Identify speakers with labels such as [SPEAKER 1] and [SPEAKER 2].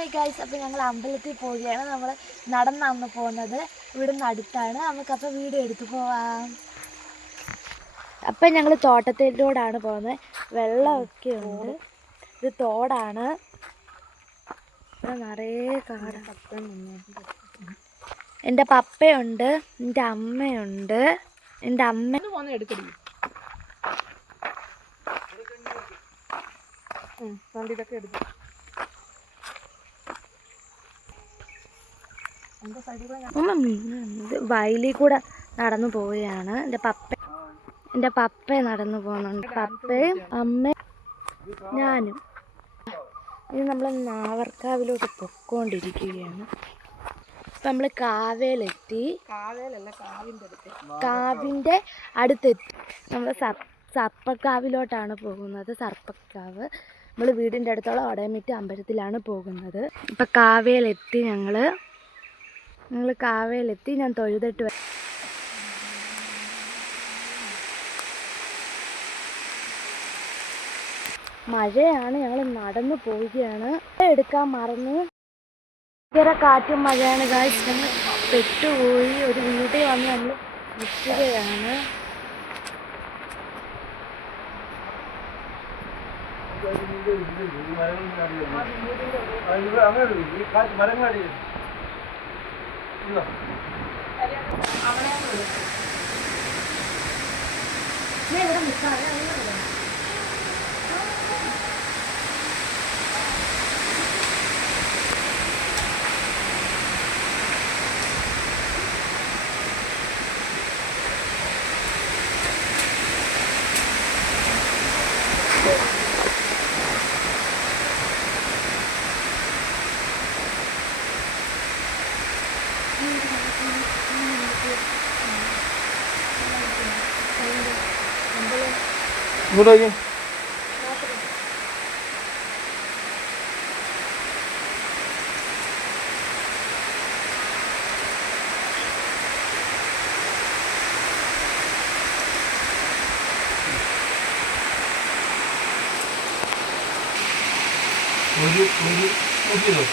[SPEAKER 1] High guys അപ്പോൾ ഞങ്ങൾ അമ്പലത്തിൽ പോവുകയാണ്. നമ്മൾ നടന്നാണ് പോകുന്നത്. ഇവിടെ നിന്ന് അടുത്താണ് നമുക്കപ്പോൾ വീഡിയോ എടുത്തു പോവാം. അപ്പം ഞങ്ങൾ തോട്ടത്തിലൂടെയാണ് പോകുന്നത്. വെള്ളമൊക്കെ ഉണ്ട്. ഇത് തോടാണ്. നിറയെ കാട്. എന്റെ പപ്പയുണ്ട്. എന്റെ അമ്മയുണ്ട്. എന്റെ അമ്മ
[SPEAKER 2] വണ്ടി ഇതൊക്കെ എടുത്തു എന്റെ സൈഡിൽ കൂടെ ഞാൻ
[SPEAKER 1] അമ്മ ഇത് വയലിൽ കൂടെ നടന്നു പോവുകയാണ്. എന്റെ പപ്പ എന്റെ പപ്പ നടന്നു പോകുന്നുണ്ട്. പപ്പയും അമ്മയും ഞാനും. ഇനി നമ്മൾ നാവർക്കാവിലോട്ട് പൊക്കോണ്ടിരിക്കുകയാണ്. ഇപ്പം നമ്മൾ കാവേലെത്തി.
[SPEAKER 2] കാവിന്റെ
[SPEAKER 1] അടുത്തെത്തി. നമ്മൾ സർപ്പക്കാവിലോട്ടാണ് പോകുന്നത്. സർപ്പക്കാവ്. നമ്മൾ വീടിന്റെ അടുത്തുള്ള ഒടയമിറ്റ് അമ്പലത്തിലാണ് പോകുന്നത്. ഇപ്പം കാവേലെത്തി ഞങ്ങൾ ഞങ്ങൾ കാവയിലെത്തി ഞാൻ തൊഴുതിട്ട് വരാം. മഴയാണ് ഞങ്ങൾ നടന്നു പോവുകയാണ്. എടുക്കാൻ മറന്നു. ഭയങ്കര കാറ്റും മഴയാണ് കാഴ്ച ഞങ്ങൾ പെട്ടുപോയി. ഒരു വീട്ടിൽ വന്ന് നമ്മൾ നിൽക്കുകയാണ്. അവിടെ ഇവിടെ നിൽക്കാം.
[SPEAKER 3] ഇങ്ങോട്ടേക്ക് ഒരു ഒരു നോക്കിയല്ലോ